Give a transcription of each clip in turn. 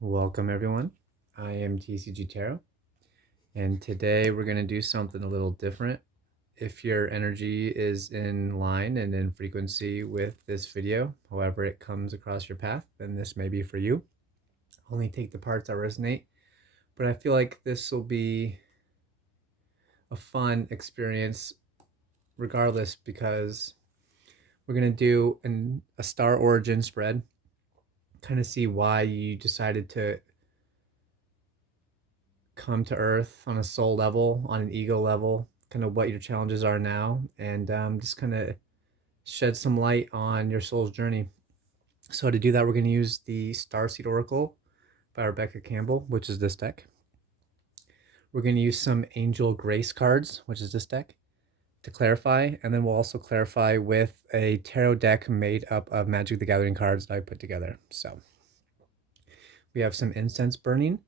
Welcome everyone. I am TCG Tarot, and today we're going to do something a little different. If your energy is in line and in frequency with this video, however it comes across your path, then this may be for you. Only take the parts that resonate, but I feel like this will be a fun experience regardless, because we're going to do a star origin spread, kind of see why you decided to come to earth on a soul level, on an ego level, kind of what your challenges are now, and just kind of shed some light on your soul's journey. So to do that, we're going to use the Starseed Oracle by Rebecca Campbell, which is this deck. We're going to use some Angel Grace cards, which is this deck, to clarify, and then we'll also clarify with a tarot deck made up of Magic the Gathering cards that I put together. So we have some incense burning.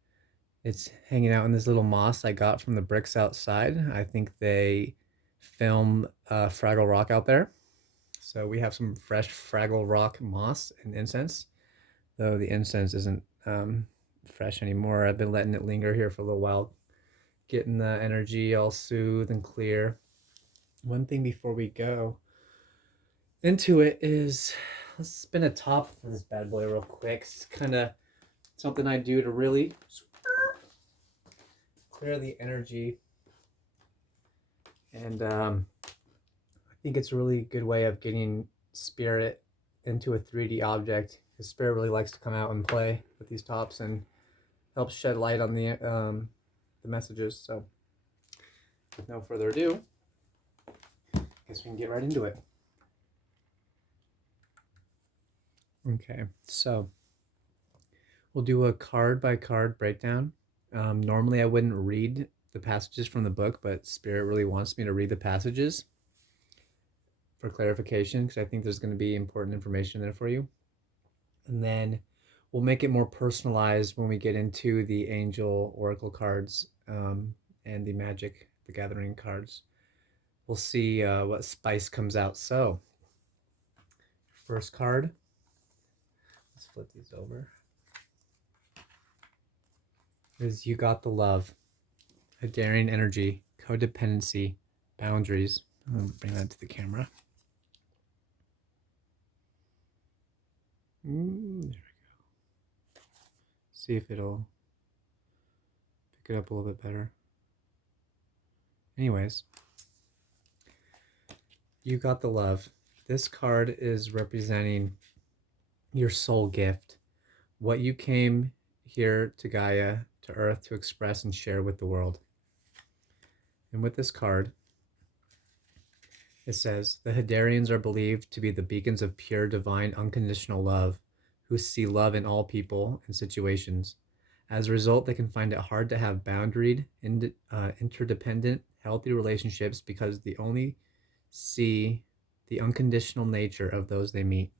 It's hanging out in this little moss I got from the bricks outside. I think they film Fraggle Rock out there. So we have some fresh Fraggle Rock moss and incense, though the incense isn't fresh anymore. I've been letting it linger here for a little while, getting the energy all soothed and clear. One thing before we go into it is, let's spin a top for this bad boy real quick. It's kind of something I do to really clear the energy, and I think it's a really good way of getting spirit into a 3D object, because spirit really likes to come out and play with these tops and help shed light on the messages. So with no further ado, I guess we can get right into it. Okay, so we'll do a card by card breakdown. Normally I wouldn't read the passages from the book, but Spirit really wants me to read the passages for clarification, because I think there's going to be important information there for you. And then we'll make it more personalized when we get into the Angel Oracle cards and the Magic the Gathering cards. We'll see what spice comes out. So first card, let's flip these over, is You Got the Love. Hadarian Energy, Codependency, Boundaries. I'll bring that to the camera. There we go. See if it'll pick it up a little bit better. Anyways, You Got the Love. This card is representing your soul gift, what you came here to Gaia, to Earth, to express and share with the world. And with this card, it says, the Hadarians are believed to be the beacons of pure, divine, unconditional love, who see love in all people and situations. As a result, they can find it hard to have boundaried, interdependent, healthy relationships, because they only see the unconditional nature of those they meet.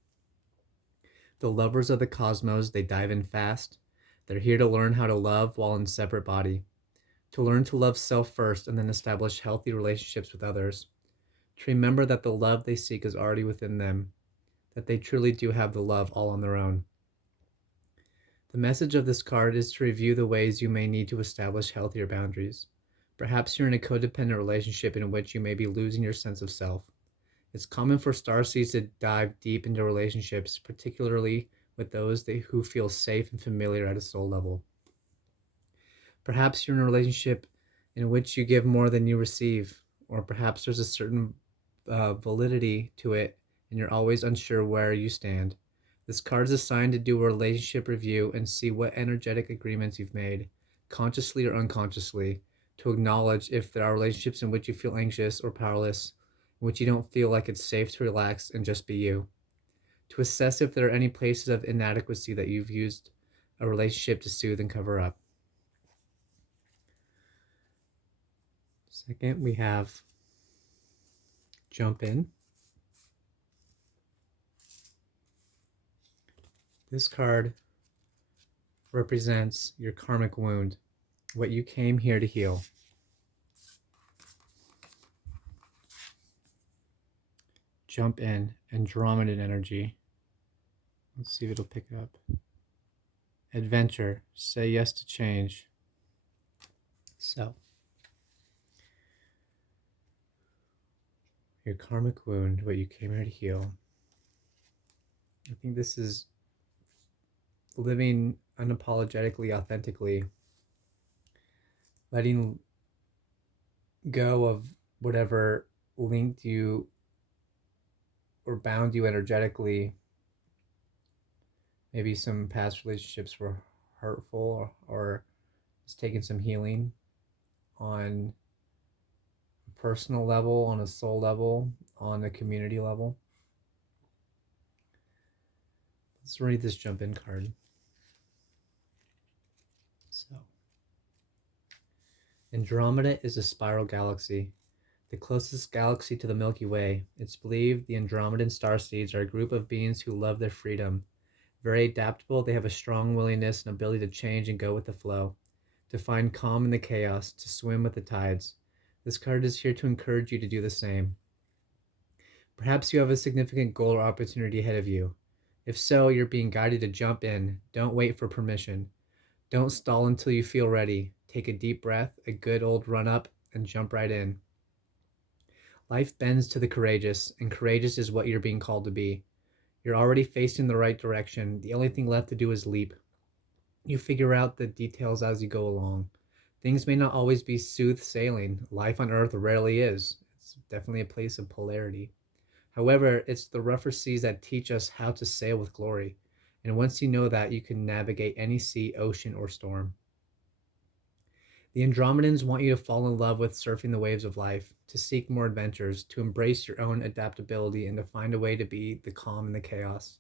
The lovers of the cosmos, they dive in fast. They're here to learn how to love while in separate body, to learn to love self first and then establish healthy relationships with others, to remember that the love they seek is already within them, that they truly do have the love all on their own. The message of this card is to review the ways you may need to establish healthier boundaries. Perhaps you're in a codependent relationship in which you may be losing your sense of self. It's common for starseeds to dive deep into relationships, particularly with those who feel safe and familiar at a soul level. Perhaps you're in a relationship in which you give more than you receive, or perhaps there's a certain validity to it and you're always unsure where you stand. This card is assigned to do a relationship review and see what energetic agreements you've made, consciously or unconsciously, to acknowledge if there are relationships in which you feel anxious or powerless, in which you don't feel like it's safe to relax and just be you, to assess if there are any places of inadequacy that you've used a relationship to soothe and cover up. Second, we have Jump In. This card represents your karmic wound, what you came here to heal. Jump In, Andromeda Energy. Let's see if it'll pick it up. adventure, say yes to change. So, your karmic wound, what you came here to heal. I think this is living unapologetically, authentically, letting go of whatever linked you or bound you energetically. Maybe some past relationships were hurtful, or it's taken some healing on a personal level, on a soul level, on a community level. Let's read this jump in card. So, Andromeda is a spiral galaxy, the closest galaxy to the Milky Way. It's believed the Andromedan starseeds are a group of beings who love their freedom. Very adaptable, they have a strong willingness and ability to change and go with the flow, to find calm in the chaos, to swim with the tides. This card is here to encourage you to do the same. Perhaps you have a significant goal or opportunity ahead of you. If so, you're being guided to jump in. Don't wait for permission. Don't stall until you feel ready. Take a deep breath, a good old run up, and jump right in. Life bends to the courageous, and courageous is what you're being called to be. You're already facing the right direction. The only thing left to do is leap. You figure out the details as you go along. Things may not always be smooth sailing. Life on Earth rarely is. It's definitely a place of polarity. However, it's the rougher seas that teach us how to sail with glory. And once you know that, you can navigate any sea, ocean, or storm. The Andromedans want you to fall in love with surfing the waves of life, to seek more adventures, to embrace your own adaptability, and to find a way to be the calm in the chaos.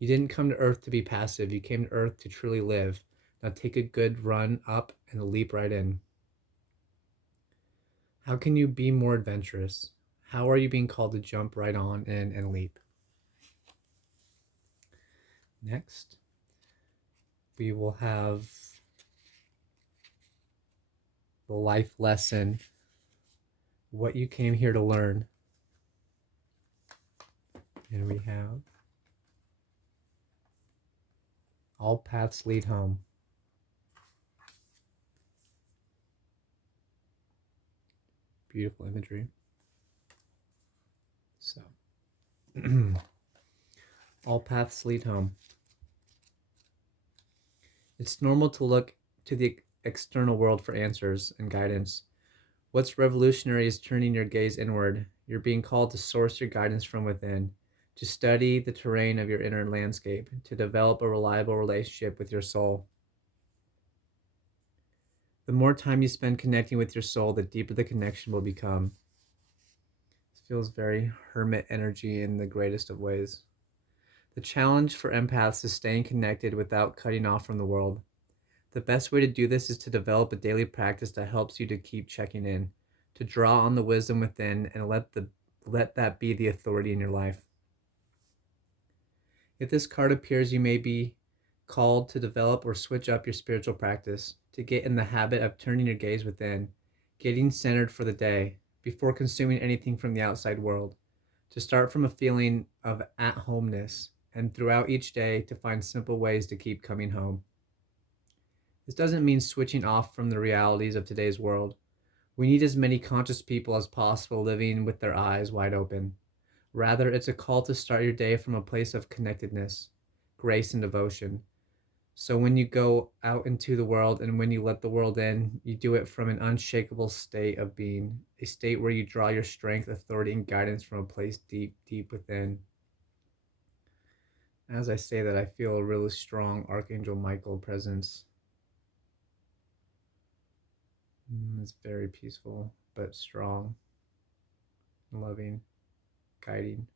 You didn't come to Earth to be passive. You came to Earth to truly live. Now take a good run up and leap right in. How can you be more adventurous? How are you being called to jump right on in and leap? Next, we will have the life lesson, what you came here to learn. And we have all paths lead home. Beautiful imagery. So, all paths lead home. It's normal to look to the external world for answers and guidance. What's revolutionary is turning your gaze inward. You're being called to source your guidance from within, to study the terrain of your inner landscape, to develop a reliable relationship with your soul. The more time you spend connecting with your soul, the deeper the connection will become. This feels very hermit energy in the greatest of ways. The challenge for empaths is staying connected without cutting off from the world. The best way to do this is to develop a daily practice that helps you to keep checking in, to draw on the wisdom within and let that be the authority in your life. If this card appears, you may be called to develop or switch up your spiritual practice, to get in the habit of turning your gaze within, getting centered for the day, before consuming anything from the outside world, to start from a feeling of at-homeness, and throughout each day to find simple ways to keep coming home. This doesn't mean switching off from the realities of today's world. We need as many conscious people as possible living with their eyes wide open. Rather, it's a call to start your day from a place of connectedness, grace, and devotion. So when you go out into the world and when you let the world in, you do it from an unshakable state of being, a state where you draw your strength, authority, and guidance from a place deep, deep within. As I say that, I feel a really strong Archangel Michael presence. It's very peaceful, but strong, loving, guiding.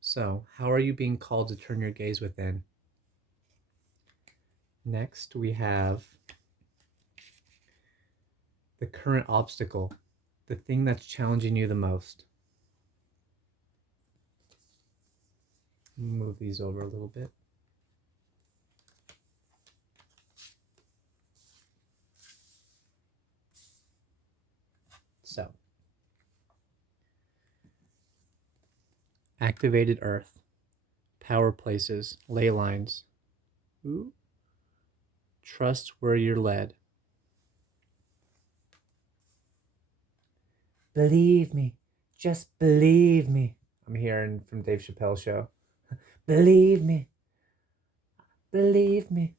So, how are you being called to turn your gaze within? Next, we have the current obstacle, the thing that's challenging you the most. Move these over a little bit. So, activated earth, power places, ley lines. Ooh. Trust where you're led. Believe me. Just believe me. I'm hearing from Dave Chappelle's show. Believe me. Believe me.